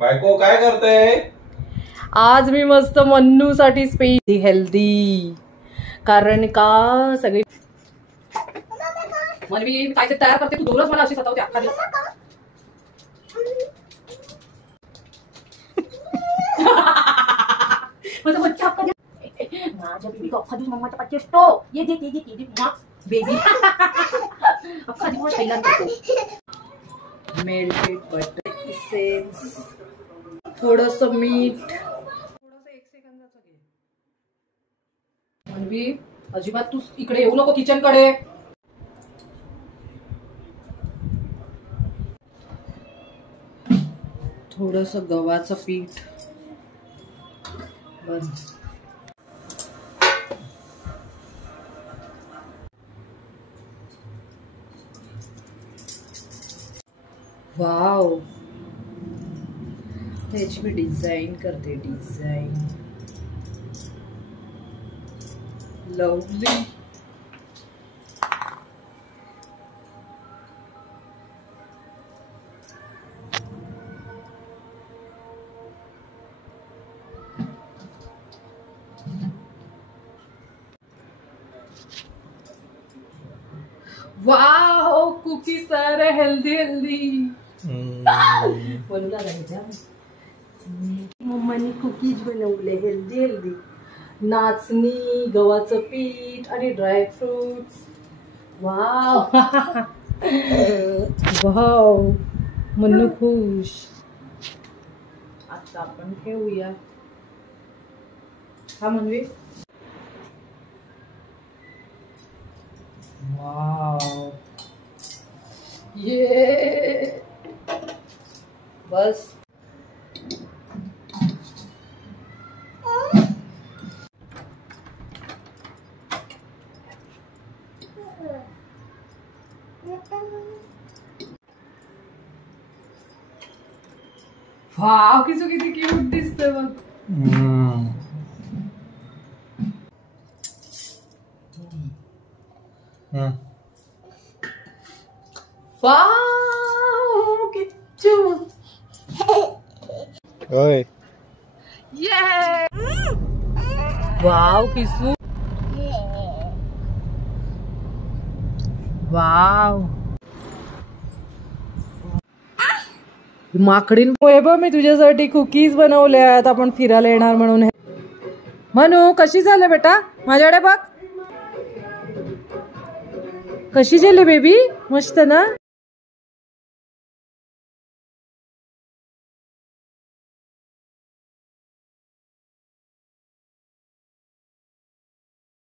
बायको काय करते? आज मी मस्त मन्नू साठी स्पेशली हेल्दी, कारण का सगळी मनवी काय ते तयार करते, तू दोनच मला अशी सतावते अख्खा दिवस. माझ्या बेबी को अख्खा दिवस मम्माच्या पाठी असतो. ये दे बेबी अख्खा दिवस खायला मेल्टेड बटर, इसेन्स, थोडस मीठ, थोडस 1 सेकंदाचं घे. मनवी अजिबात तू इकडे येऊ नको किचन कडे. थोडस गव्हाचं पीठ, बस. वाव, त्याची मी डिझाईन करते. Design lovely. वाव, कुकीज तयार आहे. Healthy healthy. मम्मानी कुकीज बनवले हेल्दी हेल्दी. नाचणी, गव्हाचं पीठ आणि dry fruits. Wow wow, Mannu खुश. आता आपण ठेवूया. हा मनवी. वाव, ये बस. वाव, किती क्यूट दिसतंय बघ. वाव, किच्चू. ओय, ये वाव किसू. वाव, माकडीन. बघ, मी तुझ्यासाठी कुकीज बनवल्यात. आपण फिरायला येणार म्हणून. म्हणू कशी झाले बेटा? माझ्याकडे बघ कशी झाली बेबी. मस्त ना.